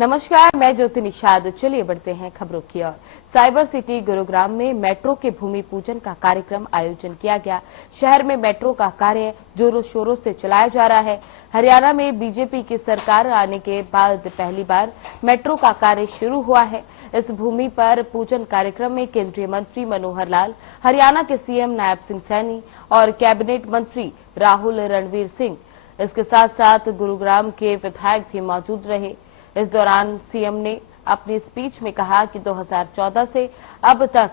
नमस्कार, मैं ज्योति निषाद। चलिए बढ़ते हैं खबरों की ओर। साइबर सिटी गुरुग्राम में मेट्रो के भूमि पूजन का कार्यक्रम आयोजन किया गया। शहर में मेट्रो का कार्य जोरों शोरों से चलाया जा रहा है। हरियाणा में बीजेपी की सरकार आने के बाद पहली बार मेट्रो का कार्य शुरू हुआ है। इस भूमि पर पूजन कार्यक्रम में केंद्रीय मंत्री मनोहर लाल, हरियाणा के सीएम नायब सिंह सैनी और कैबिनेट मंत्री राहुल रणवीर सिंह, इसके साथ साथ गुरुग्राम के विधायक भी मौजूद रहे। इस दौरान सीएम ने अपनी स्पीच में कहा कि 2014 से अब तक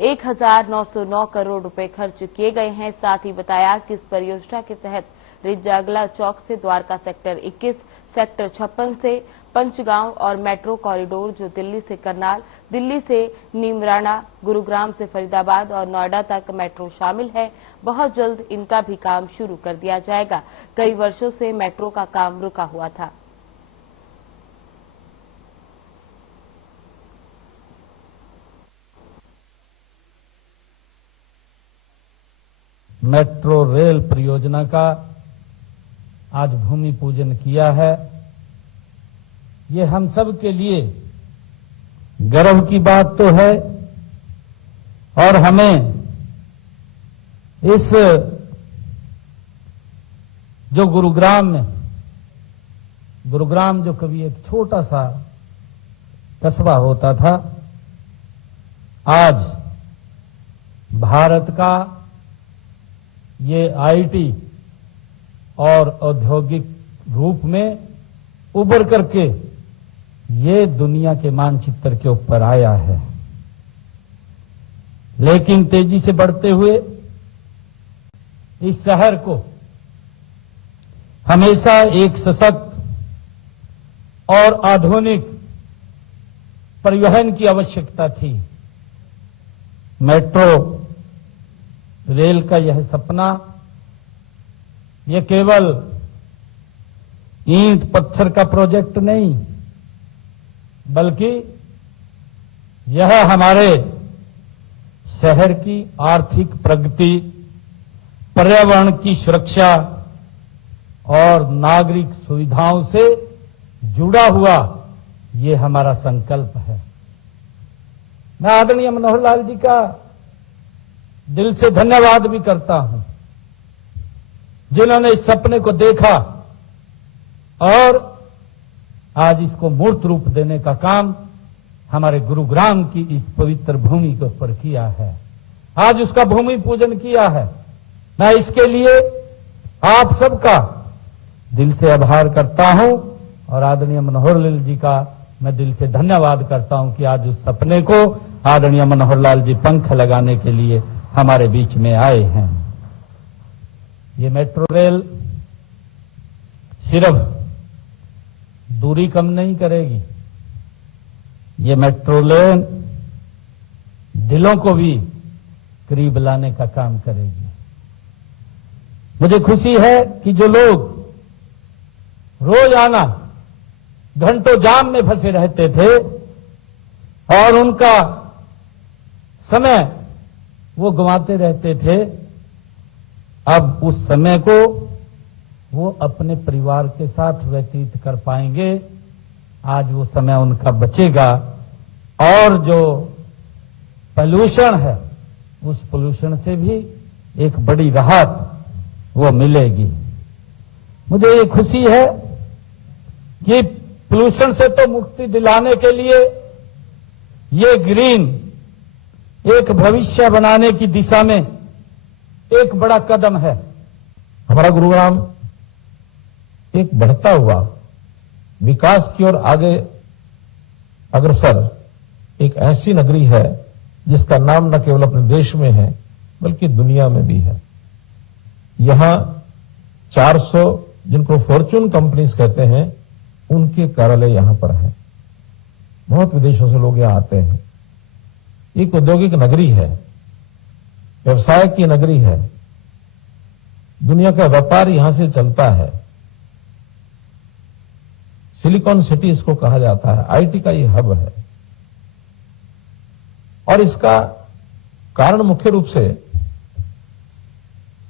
1909 करोड़ रुपए खर्च किए गए हैं। साथ ही बताया कि इस परियोजना के तहत रिजागला चौक से द्वारका सेक्टर 21, सेक्टर 56 से पंचगांव और मेट्रो कॉरिडोर जो दिल्ली से करनाल, दिल्ली से नीमराना, गुरुग्राम से फरीदाबाद और नोएडा तक मेट्रो शामिल है। बहुत जल्द इनका भी काम शुरू कर दिया जाएगा। कई वर्षों से मेट्रो का काम रुका हुआ था। मेट्रो रेल परियोजना का आज भूमि पूजन किया है। ये हम सब के लिए गर्व की बात तो है और हमें इस जो गुरुग्राम जो कभी एक छोटा सा कस्बा होता था, आज भारत का ये आईटी और औद्योगिक रूप में उभर करके ये दुनिया के मानचित्र के ऊपर आया है। लेकिन तेजी से बढ़ते हुए इस शहर को हमेशा एक सशक्त और आधुनिक परिवहन की आवश्यकता थी। मेट्रो रेल का यह सपना यह केवल ईंट पत्थर का प्रोजेक्ट नहीं, बल्कि यह हमारे शहर की आर्थिक प्रगति, पर्यावरण की सुरक्षा और नागरिक सुविधाओं से जुड़ा हुआ ये हमारा संकल्प है। मैं आदरणीय मनोहर लाल जी का दिल से धन्यवाद भी करता हूं, जिन्होंने इस सपने को देखा और आज इसको मूर्त रूप देने का काम हमारे गुरुग्राम की इस पवित्र भूमि के ऊपर किया है। आज उसका भूमि पूजन किया है। मैं इसके लिए आप सबका दिल से आभार करता हूं और आदरणीय मनोहर लाल जी का मैं दिल से धन्यवाद करता हूं कि आज उस सपने को आदरणीय मनोहर लाल जी पंख लगाने के लिए हमारे बीच में आए हैं। ये मेट्रो रेल सिर्फ दूरी कम नहीं करेगी, ये मेट्रो रेल दिलों को भी करीब लाने का काम करेगी। मुझे खुशी है कि जो लोग रोजाना घंटों जाम में फंसे रहते थे और उनका समय वो गंवाते रहते थे, अब उस समय को वो अपने परिवार के साथ व्यतीत कर पाएंगे। आज वो समय उनका बचेगा और जो पॉल्यूशन है उस पॉल्यूशन से भी एक बड़ी राहत वो मिलेगी। मुझे ये खुशी है कि पॉल्यूशन से तो मुक्ति दिलाने के लिए ये ग्रीन एक भविष्य बनाने की दिशा में एक बड़ा कदम है। हमारा गुरुग्राम एक बढ़ता हुआ विकास की ओर आगे अग्रसर एक ऐसी नगरी है जिसका नाम न केवल अपने देश में है बल्कि दुनिया में भी है। यहां 400 जिनको फॉर्च्यून कंपनीज कहते हैं उनके कार्यालय यहां पर हैं। बहुत विदेशों से लोग यहां आते हैं। एक औद्योगिक नगरी है, व्यवसाय की नगरी है। दुनिया का व्यापार यहां से चलता है। सिलिकॉन सिटी इसको कहा जाता है। आईटी का ये हब है और इसका कारण मुख्य रूप से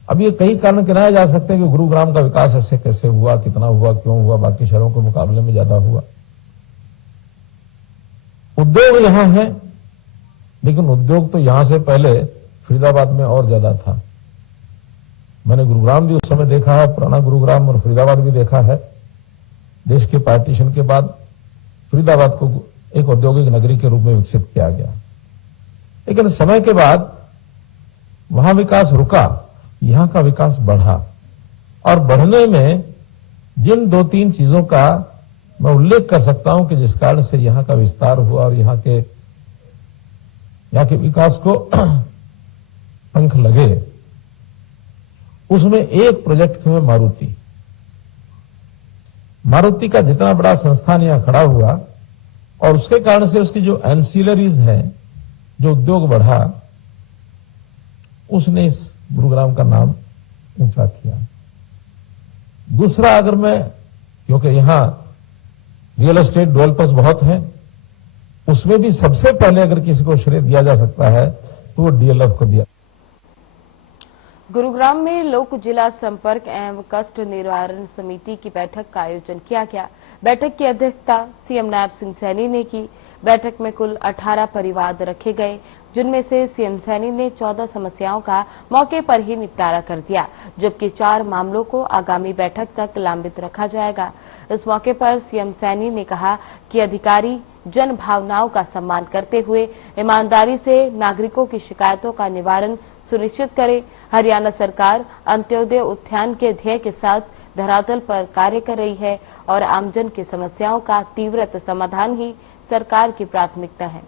अब ये कई कारण गिनाए जा सकते हैं कि गुरुग्राम का विकास ऐसे कैसे हुआ, कितना हुआ, क्यों हुआ, बाकी शहरों के मुकाबले में ज्यादा हुआ। उद्योग यहां है, लेकिन उद्योग तो यहां से पहले फरीदाबाद में और ज्यादा था। मैंने गुरुग्राम भी उस समय देखा है, पुराना गुरुग्राम और फरीदाबाद भी देखा है। देश के पार्टीशन के बाद फरीदाबाद को एक औद्योगिक नगरी के रूप में विकसित किया गया, लेकिन समय के बाद वहां विकास रुका, यहां का विकास बढ़ा। और बढ़ने में जिन 2-3 चीजों का मैं उल्लेख कर सकता हूं कि जिस कारण से यहां का विस्तार हुआ और यहां के विकास को पंख लगे, उसमें एक प्रोजेक्ट है मारुति। मारुति का जितना बड़ा संस्थान यहां खड़ा हुआ और उसके कारण से उसकी जो एंसिलरीज हैं, जो उद्योग बढ़ा, उसने इस गुरुग्राम का नाम ऊंचा किया। दूसरा, अगर मैं, क्योंकि यहां रियल एस्टेट डेवलपर्स बहुत हैं, उसमें भी सबसे पहले अगर किसी को श्रेय दिया जा सकता है तो वो डीएलएफ को दिया। गुरुग्राम में लोक जिला संपर्क एवं कष्ट निवारण समिति की बैठक का आयोजन किया गया। बैठक की अध्यक्षता सीएम नायब सिंह सैनी ने की। बैठक में कुल 18 परिवाद रखे गए, जिनमें से सीएम सैनी ने 14 समस्याओं का मौके पर ही निपटारा कर दिया, जबकि 4 मामलों को आगामी बैठक तक लंबित रखा जाएगा। इस मौके पर सीएम सैनी ने कहा कि अधिकारी जन भावनाओं का सम्मान करते हुए ईमानदारी से नागरिकों की शिकायतों का निवारण सुनिश्चित करें। हरियाणा सरकार अंत्योदय उत्थान के ध्येय के साथ धरातल पर कार्य कर रही है और आमजन की समस्याओं का त्वरित समाधान ही सरकार की प्राथमिकता है।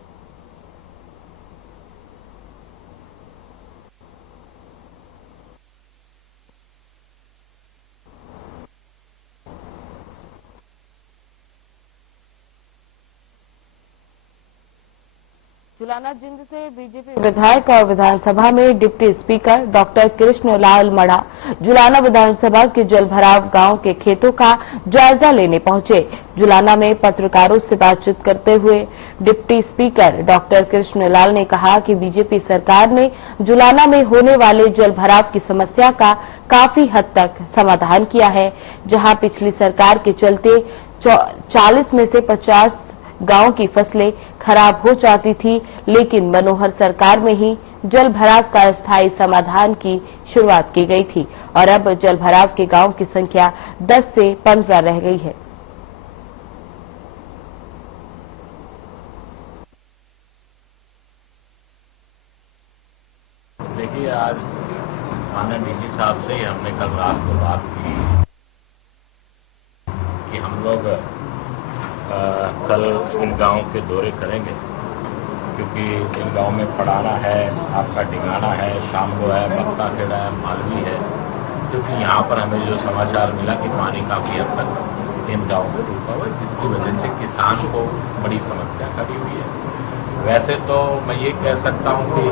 जुलाना जिंद से बीजेपी विधायक और विधानसभा में डिप्टी स्पीकर डॉक्टर कृष्णलाल मड़ा जुलाना विधानसभा के जलभराव गांव के खेतों का जायजा लेने पहुंचे। जुलाना में पत्रकारों से बातचीत करते हुए डिप्टी स्पीकर डॉक्टर कृष्णलाल ने कहा कि बीजेपी सरकार ने जुलाना में होने वाले जलभराव की समस्या का काफी हद तक समाधान किया है। जहां पिछली सरकार के चलते 40 में से 50 गांव की फसलें खराब हो जाती थी, लेकिन मनोहर सरकार में ही जल भराव का स्थायी समाधान की शुरुआत की गई थी और अब जल भराव के गांव की संख्या 10 से 15 रह गई है। देखिए, आज माननीय डीसी साहब से हमने कल रात को बात की कि हम लोग कल इन गांव के दौरे करेंगे, क्योंकि इन गांव में पड़ाना है, आपका डिंगाना है, शामलो है, बख्ता खेड़ा है, मालवी है, क्योंकि यहाँ पर हमें जो समाचार मिला कि पानी काफी हद तक इन गांवों में रुका हुआ है, जिसकी वजह से किसान को बड़ी समस्या खड़ी हुई है। वैसे तो मैं ये कह सकता हूँ कि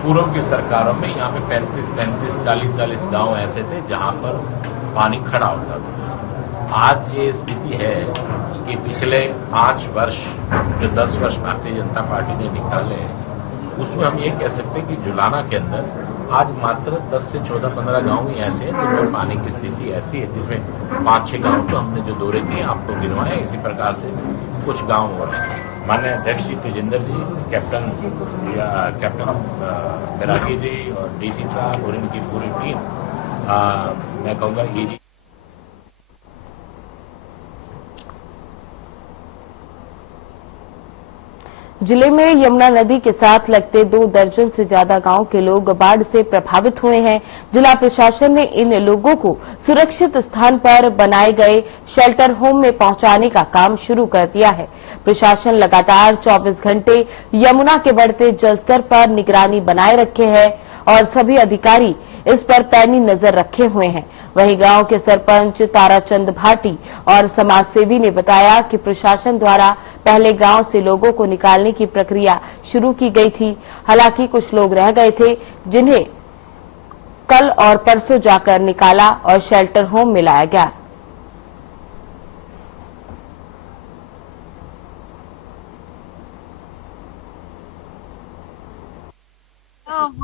पूर्व की सरकारों में यहाँ पे 35-35, 40-40 गांव ऐसे थे जहाँ पर पानी खड़ा होता था। आज ये स्थिति है कि पिछले 5 वर्ष जो 10 वर्ष भारतीय जनता पार्टी ने निकाले हैं, उसमें हम ये कह सकते हैं कि जुलाना के अंदर आज मात्र 10 से 14-15 गांव ही ऐसे हैं जिनमें पानी की स्थिति ऐसी है, जिसमें 5-6 गांव तो हमने जो दौरे किए आपको गिनवाए। इसी प्रकार से कुछ गांव और हैं। माननीय अध्यक्ष जी तेजिंदर जी, कैप्टन बैरागी जी और डीसी साहब और इनकी पूरी टीम, मैं कहूँगा ये जिले में यमुना नदी के साथ लगते 2 दर्जन से ज्यादा गांव के लोग बाढ़ से प्रभावित हुए हैं। जिला प्रशासन ने इन लोगों को सुरक्षित स्थान पर बनाए गए शेल्टर होम में पहुंचाने का काम शुरू कर दिया है। प्रशासन लगातार 24 घंटे यमुना के बढ़ते जलस्तर पर निगरानी बनाए रखे है और सभी अधिकारी इस पर पैनी नजर रखे हुए हैं। वहीं गांव के सरपंच ताराचंद भाटी और समाजसेवी ने बताया कि प्रशासन द्वारा पहले गांव से लोगों को निकालने की प्रक्रिया शुरू की गई थी। हालांकि कुछ लोग रह गए थे, जिन्हें कल और परसों जाकर निकाला और शेल्टर होम में लाया गया।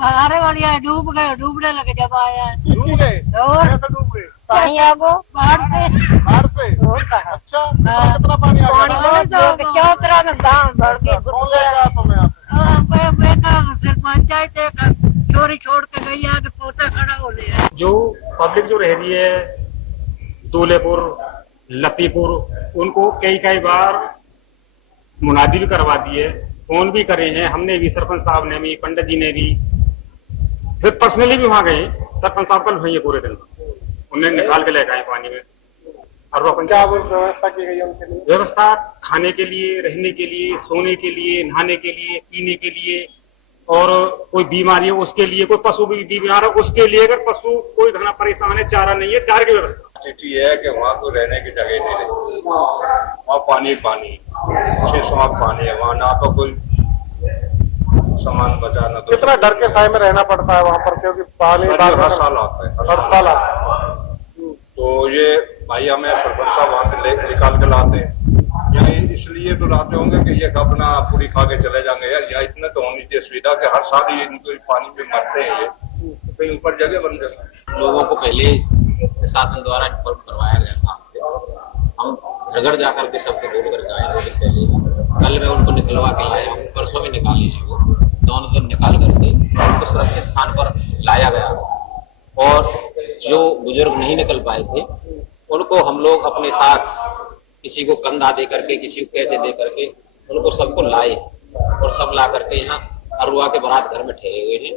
अरे वाली डूब गए, डूबने लगे जब आया। डूब गए? और कैसे डूब गए? पानी आ गो बाढ़ से। बाढ़ से? और कहा अच्छा, कितना पानी आ गया? चौतरा में दाम भर फूलेपुर, लतीपुर, उनको कई बार मुनादी भी करवा दिए, फोन भी करे हैं, हमने भी, सरपंच साहब ने भी, पंडित जी ने भी, फिर पर्सनली भी वहां गए। सरपंच साहब कल भैया पूरे दिन उन्हें निकाल के लेकर आए पानी में। और अपन क्या व्यवस्था की गई उनके लिए? व्यवस्था खाने के लिए, रहने के लिए, सोने के लिए, नहाने के लिए, पीने के लिए, और कोई बीमारी है उसके लिए, कोई पशु भी बीमार है उसके लिए, अगर पशु कोई घना परेशान है, चारा नहीं है, चारे की व्यवस्था। स्थिति है कि वहाँ तो रहने की जगह नहीं रही, वहाँ पानी 600 पानी है, वहाँ ना तो कोई सामान बचा ना। तो कितना डर के साए में रहना पड़ता है वहाँ पर, क्योंकि पानी हर साल आता है, हर साल आता है। तो ये भाई हमें सरपंच साहब वहाँ से निकाल के लाते हैं, यही इसलिए तो लाते होंगे कि ये अपना पूरी खा के चले जाएंगे। यार यहाँ इतने तो होनी चाहिए सुविधा कि हर साल ये इनको पानी में मरते हैं, ये तो कहीं ऊपर जगह बन जाए। लोगों को पहले प्रशासन द्वारा इन्फॉर्म करवाया गया था हमसे, हम झगड़ जाकर के सबको बोल कर गए 2 दिन पहले। कल मैं उनको निकलवा के लाया हूँ, परसों में निकाले हैं, वो दोनों दिन निकाल करके उनको सुरक्षित स्थान पर लाया गया। और जो बुजुर्ग नहीं निकल पाए थे उनको हम लोग अपने साथ, किसी को कंधा दे करके, किसी को कैसे दे करके, उनको सबको लाए और सब ला करके यहाँ अरुआ के बारात घर में ठहरे हुए हैं।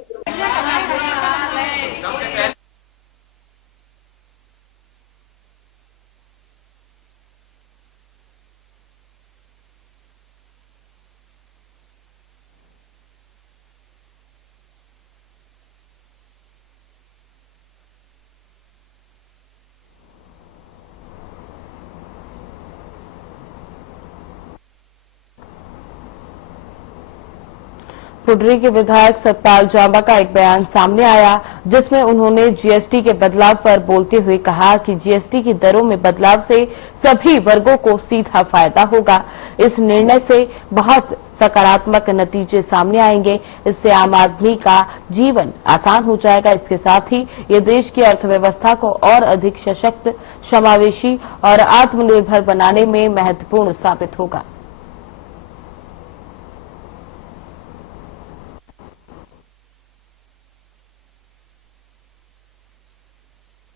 पुडरी के विधायक सतपाल जांबा का एक बयान सामने आया, जिसमें उन्होंने जीएसटी के बदलाव पर बोलते हुए कहा कि जीएसटी की दरों में बदलाव से सभी वर्गों को सीधा फायदा होगा। इस निर्णय से बहुत सकारात्मक नतीजे सामने आएंगे। इससे आम आदमी का जीवन आसान हो जाएगा। इसके साथ ही ये देश की अर्थव्यवस्था को और अधिक सशक्त, समावेशी और आत्मनिर्भर बनाने में महत्वपूर्ण साबित होगा।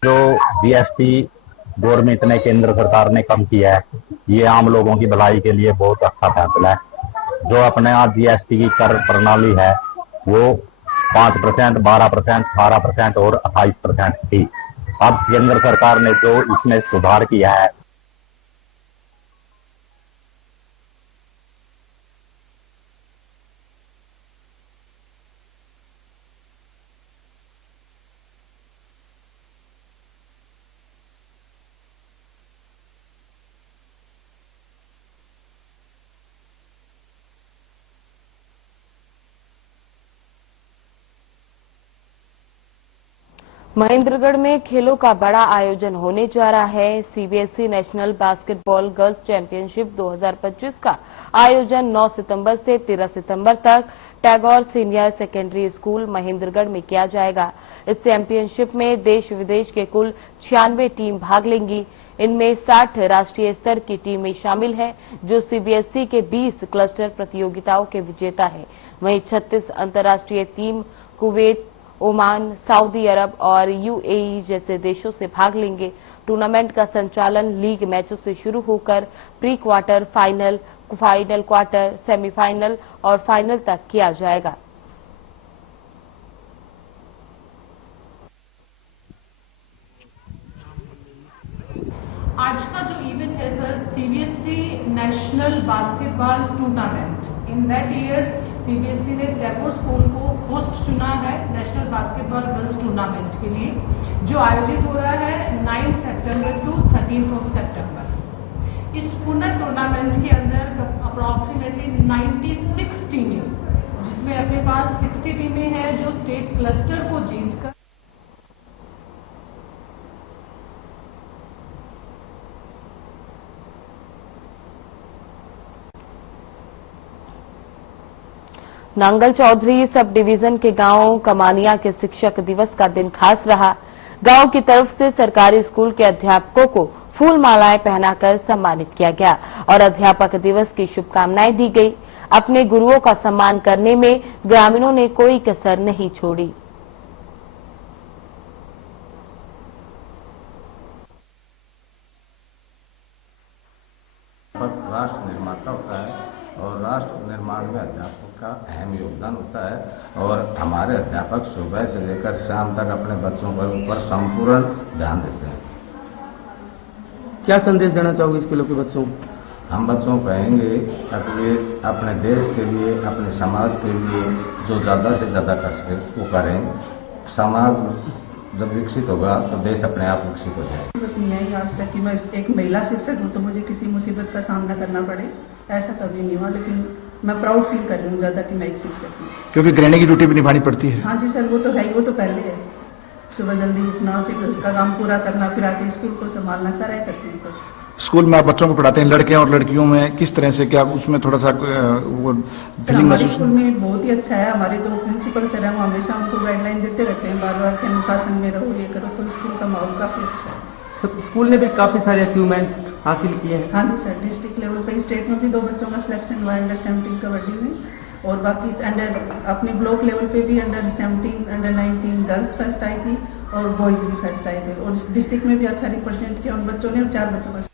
जो जीएसटी गवर्नमेंट ने, केंद्र सरकार ने कम किया है, ये आम लोगों की भलाई के लिए बहुत अच्छा फैसला है। जो अपने यहाँ जीएसटी की कर प्रणाली है वो 5%, 12%, 18% और 28% थी। अब केंद्र सरकार ने जो इसमें सुधार किया है, महेंद्रगढ़ में खेलों का बड़ा आयोजन होने जा रहा है। CBSE national basketball girls championship 2025 का आयोजन 9 सितंबर से 13 सितंबर तक Tagore senior secondary school Mahendragarh में किया जाएगा। इस चैंपियनशिप में देश विदेश के कुल 96 टीम भाग लेंगी। इनमें 60 राष्ट्रीय स्तर की टीमें शामिल हैं, जो सीबीएसई के 20 क्लस्टर प्रतियोगिताओं के विजेता हैं। वहीं 36 अंतर्राष्ट्रीय टीम कुवैत, ओमान, सऊदी अरब और यूएई जैसे देशों से भाग लेंगे। टूर्नामेंट का संचालन लीग मैचों से शुरू होकर pre quarter, final, final quarter, semifinal और फाइनल तक किया जाएगा। आज का जो इवेंट है sir, CBSE national basketball tournament. In that year CBSE ने टैगोर स्कूल को होस्ट चुना है नेशनल बास्केटबॉल गर्ल्स टूर्नामेंट के लिए, जो आयोजित हो रहा है 9 सितंबर टू 13 सितंबर। इस पूर्ण टूर्नामेंट के अंदर अप्रॉक्सीमेटली 96 टीमें, जिसमें अपने पास 60 टीमें हैं जो स्टेट क्लस्टर को जीतकर नांगल चौधरी सब डिवीजन के गांव कमानिया के शिक्षक दिवस का दिन खास रहा। गांव की तरफ से सरकारी स्कूल के अध्यापकों को फूल मालाएं पहनाकर सम्मानित किया गया और अध्यापक दिवस की शुभकामनाएं दी गई। अपने गुरुओं का सम्मान करने में ग्रामीणों ने कोई कसर नहीं छोड़ी। अध्यापक राष्ट्र निर्माता होता है और राष्ट्र निर्माण में अध्यापक का अहम योगदान होता है। और हमारे अध्यापक सुबह से लेकर शाम तक अपने बच्चों के ऊपर संपूर्ण ध्यान देते हैं। क्या संदेश देना चाहोगे स्कूलों के बच्चों को? हम बच्चों को कहेंगे कि वे अपने देश के लिए, अपने समाज के लिए जो ज़्यादा से ज़्यादा कर सके वो करें। समाज जब विकसित होगा तो देश अपने आप विकसित हो जाएगा। नहीं आई आज तक कि मैं एक महिला शिक्षक हूँ तो मुझे किसी मुसीबत का सामना करना पड़े, ऐसा कभी नहीं हुआ। लेकिन मैं प्राउड फील कर रही हूँ ज़्यादा कि मैं एक शिक्षक हूँ, क्योंकि गृहिणी की ड्यूटी भी निभानी पड़ती है। हाँ जी सर, वो तो है ही, वो तो पहले है। सुबह जल्दी उठना, फिर घर का काम पूरा करना, फिर आके स्कूल को संभालना, सारा करती हूँ सर। स्कूल में आप बच्चों को पढ़ाते हैं, लड़के और लड़कियों में किस तरह से, क्या उसमें थोड़ा सा वो फीलिंग हमारे महसूस? स्कूल में बहुत ही अच्छा है। हमारे जो प्रिंसिपल सर है वो हमेशा हमको गाइडलाइन देते रहते हैं बार बार कि अनुशासन में रहो, ये करो। तो स्कूल का माहौल काफी अच्छा है। स्कूल ने भी काफी सारे अचीवमेंट हासिल किए हैं। हाँ जी सर, डिस्ट्रिक्ट लेवल पे, स्टेट में भी 2 बच्चों का सिलेक्शन हुआ अंडर 17 कबड्डी में, और बाकी अंडर अपने ब्लॉक लेवल पे भी अंडर 17, अंडर 19 गर्ल्स फर्स्ट आई थी और बॉयज भी फर्स्ट आए थे। और डिस्ट्रिक्ट में भी अच्छा रिप्रेजेंट किया उन बच्चों ने, और 4 बच्चों का।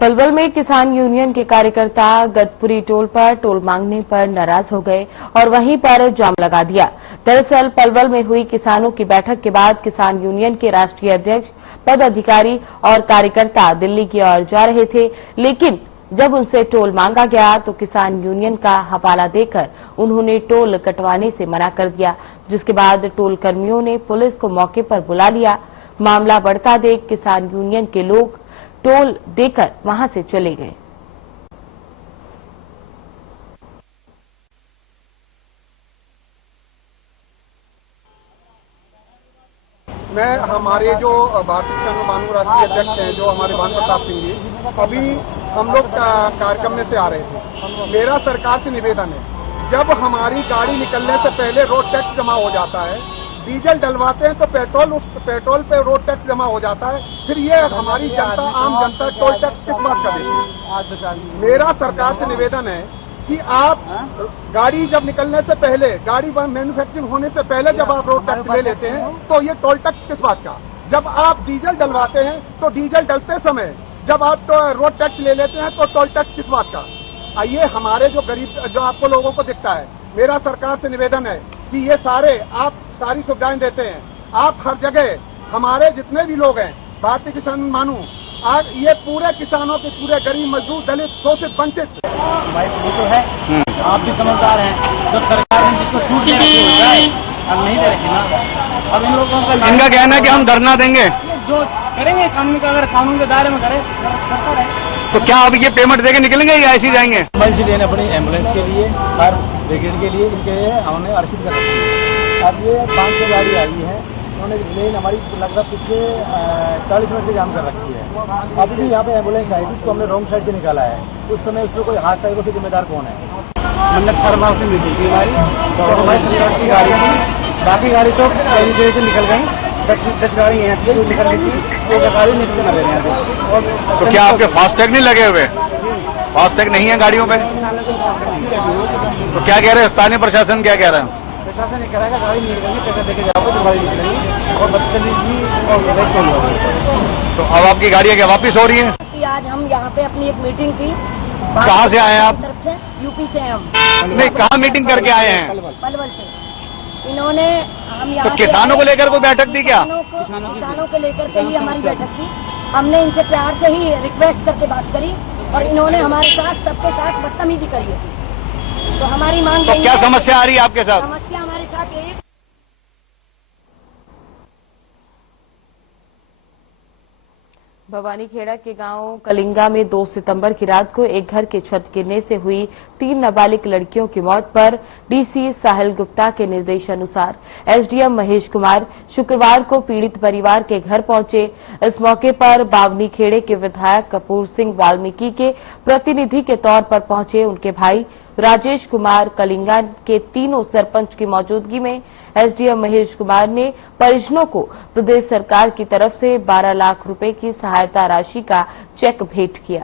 पलवल में किसान यूनियन के कार्यकर्ता गदपुरी टोल पर टोल मांगने पर नाराज हो गए और वहीं पर जाम लगा दिया। दरअसल पलवल में हुई किसानों की बैठक के बाद किसान यूनियन के राष्ट्रीय अध्यक्ष, पदाधिकारी और कार्यकर्ता दिल्ली की ओर जा रहे थे, लेकिन जब उनसे टोल मांगा गया तो किसान यूनियन का हवाला देकर उन्होंने टोल कटवाने से मना कर दिया, जिसके बाद टोल कर्मियों ने पुलिस को मौके पर बुला लिया। मामला बढ़ता देख किसान यूनियन के लोग टोल देकर वहां से चले गए। मैं हमारे जो भारतीय किसान मानव राष्ट्रीय अध्यक्ष हैं, जो हमारे भानु प्रताप सिंह जी, अभी हम लोग कार्यक्रम में से आ रहे थे। मेरा सरकार से निवेदन है, जब हमारी गाड़ी निकलने से पहले रोड टैक्स जमा हो जाता है, डीजल डलवाते हैं तो पेट्रोल पे रोड टैक्स जमा हो जाता है, फिर ये हमारी जनता, आम जनता टोल टैक्स किस बात का देगी? मेरा सरकार से निवेदन है कि आप गाड़ी जब निकलने से पहले, गाड़ी मैन्युफैक्चरिंग होने से पहले जब आप रोड टैक्स ले लेते हैं तो ये टोल टैक्स किस बात का? जब आप डीजल डलवाते हैं तो डीजल डलते समय जब आप रोड टैक्स ले लेते हैं तो टोल टैक्स किस बात का? आइए, हमारे जो गरीब, जो आपको लोगों को दिखता है, मेरा सरकार से निवेदन है कि ये सारे, आप सारी सुविधाएं देते हैं, आप हर जगह, हमारे जितने भी लोग हैं भारतीय किसान मानू, आज ये पूरे किसानों के, पूरे गरीब मजदूर, दलित, शोषित, वंचित। भाई वो तो है, आप भी समझदार हैं, जो सरकार ने जिसको छूट दे रखी हो जाए, अब नहीं दे रखी ना। अब इन लोगों का इनका कहना है कि हम धरना देंगे, जो करेंगे कानून का, अगर कानून के दायरे में करे करता रहे। तो क्या अब ये पेमेंट देके निकलेंगे या ऐसे ही जाएंगे? इमरजेंसी लेने अपनी एम्बुलेंस के लिए, हर ब्रिगेड के लिए, इनके हमने अर्शित कर रखी है। अब ये 500 गाड़ी आई है, उन्होंने लेन हमारी लगभग पिछले 40 मिनट से जाम कर रखी है। अब भी यहाँ पे एम्बुलेंस आई थी तो हमने रॉन्ग साइड से निकाला है। उस समय उसमें कोई हादसा हुआ, उसके जिम्मेदार कौन है? मन्नत फार्मा हाउस से मिली थी हमारी, तो हमारी सरकार की गाड़ी थी, बाकी गाड़ी तो कहीं से निकल गई। 10 गाड़ी यहाँ थी जो निकल गई थी, वो गाड़ी निकल कर रहे हैं। तो क्या आपके फास्टैग नहीं लगे हुए? फास्टैग नहीं है गाड़ियों पे? तो क्या कह रहे हैं स्थानीय प्रशासन, क्या कह रहे हैं? प्रशासन ये कह रहा है गाड़ी नहीं निकलेगी, टक्कर देके जाओगे तो गाड़ी निकलेगी और बदतमीजी और तो अब आपकी गाड़ियाँ क्या वापिस हो रही हैं? आज हम यहाँ पे अपनी एक मीटिंग की। कहाँ से आए हैं आप? तरफ से, यूपी से हम। नहीं, कहाँ मीटिंग करके आए हैं? पलवल से। इन्होंने हम यहाँ तो किसानों को लेकर कोई बैठक दी क्या? किसानों को लेकर के ही हमारी बैठक थी। हमने इनसे प्यार से ही रिक्वेस्ट करके बात करी और इन्होंने हमारे साथ, सबके साथ बदतमीजी करी है। तो हमारी मांग तो क्या समस्या आ रही है आपके साथ? समस्या हमारे साथ यही। भवानीखेड़ा के गांव कलिंगा में 2 सितंबर की रात को एक घर की छत गिरने से हुई 3 नाबालिग लड़कियों की मौत पर डीसी साहिल गुप्ता के निर्देशानुसार एसडीएम महेश कुमार शुक्रवार को पीड़ित परिवार के घर पहुंचे। इस मौके पर बावनीखेड़े के विधायक कपूर सिंह वाल्मीकि के प्रतिनिधि के तौर पर पहुंचे उनके भाई राजेश कुमार कलिंगा के तीनों सरपंच की मौजूदगी में एसडीएम महेश कुमार ने परिजनों को प्रदेश सरकार की तरफ से 12 लाख रुपए की सहायता राशि का चेक भेंट किया।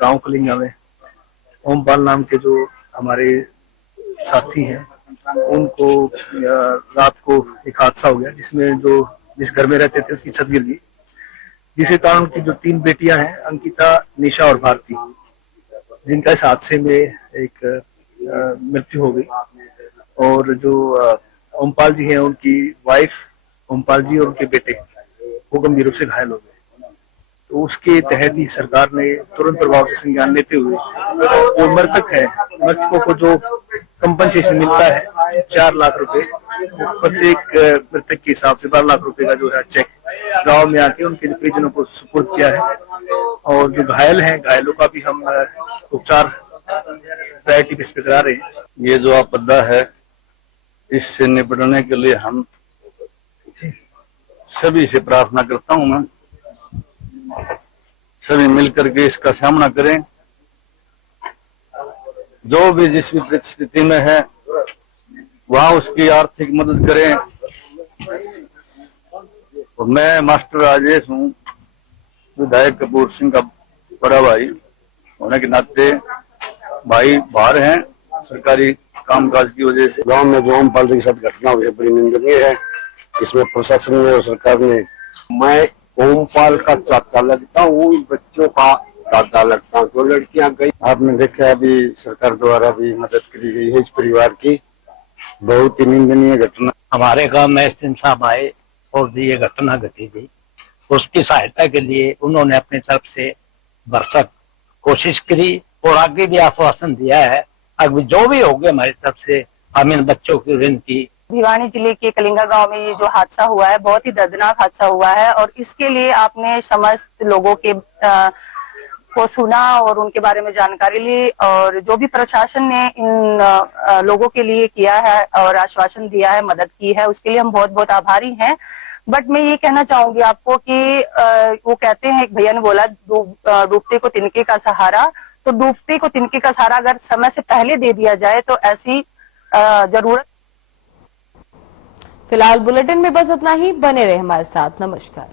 गांव कलिंगा में ओमपाल नाम के जो हमारे साथी हैं, उनको रात को एक हादसा हो गया जिसमें जिस घर में रहते थे उसकी छत गिर गई, जिसके कारण उनकी जो 3 बेटियां हैं, अंकिता, निशा और भारती, जिनका इस हादसे में एक मृत्यु हो गई। और जो ओमपाल जी हैं, उनकी वाइफ ओमपाल जी और उनके बेटे वो गंभीर रूप से घायल हो गए। तो उसके तहत ही सरकार ने तुरंत प्रभाव से संज्ञान लेते हुए वो मृतक है, मृतकों को जो कंपनसेशन मिलता है 4 लाख रुपए, प्रत्येक मृतक के हिसाब से 12 लाख रुपए का जो है चेक गांव में आके उनके परिजनों को सुपुर्द किया है। और जो घायल हैं, घायलों का भी हम उपचार प्रायोरिटी बेस पे करा रहे हैं। ये जो आपदा है, इससे निपटने के लिए हम सभी से प्रार्थना करता हूं, मैं सभी मिलकर के इसका सामना करें। जो भी जिस भी परिस्थिति में है वहां उसकी आर्थिक मदद करें। और मैं मास्टर राजेश हूं, विधायक कपूर सिंह का बड़ा भाई होने के नाते भाई बाहर हैं सरकारी कामकाज की वजह से। गांव में जो ओमपाल जी के साथ घटना हुई है बड़ी निंदनीय है। इसमें प्रशासन ने और सरकार ने, मैं ओमपाल का चाचा लगता हूँ, बच्चों का दादा लगता हूँ। 2 लड़कियां गई, आपने देखा अभी सरकार द्वारा भी मदद करी गई है इस परिवार की। बहुत ही निंदनीय घटना। हमारे गांव में एसडीएम साहब आए और ये घटना घटी थी, उसकी सहायता के लिए उन्होंने अपनी तरफ से भरसक कोशिश करी और आगे भी आश्वासन दिया है। अभी जो भी होगा हमारी तरफ से हम इन बच्चों की ऋण की। भिवानी जिले के कलिंगा गांव में ये जो हादसा हुआ है, बहुत ही दर्दनाक हादसा हुआ है और इसके लिए आपने समस्त लोगों के को सुना और उनके बारे में जानकारी ली। और जो भी प्रशासन ने इन लोगों के लिए किया है और आश्वासन दिया है, मदद की है, उसके लिए हम बहुत बहुत आभारी हैं। बट मैं ये कहना चाहूंगी आपको कि वो कहते हैं, एक भैया ने बोला डूबते को तिनके का सहारा, तो डूबते को तिनके का सहारा अगर समय से पहले दे दिया जाए तो ऐसी जरूरत। फिलहाल बुलेटिन में बस इतना ही। बने रहे हमारे साथ। नमस्कार।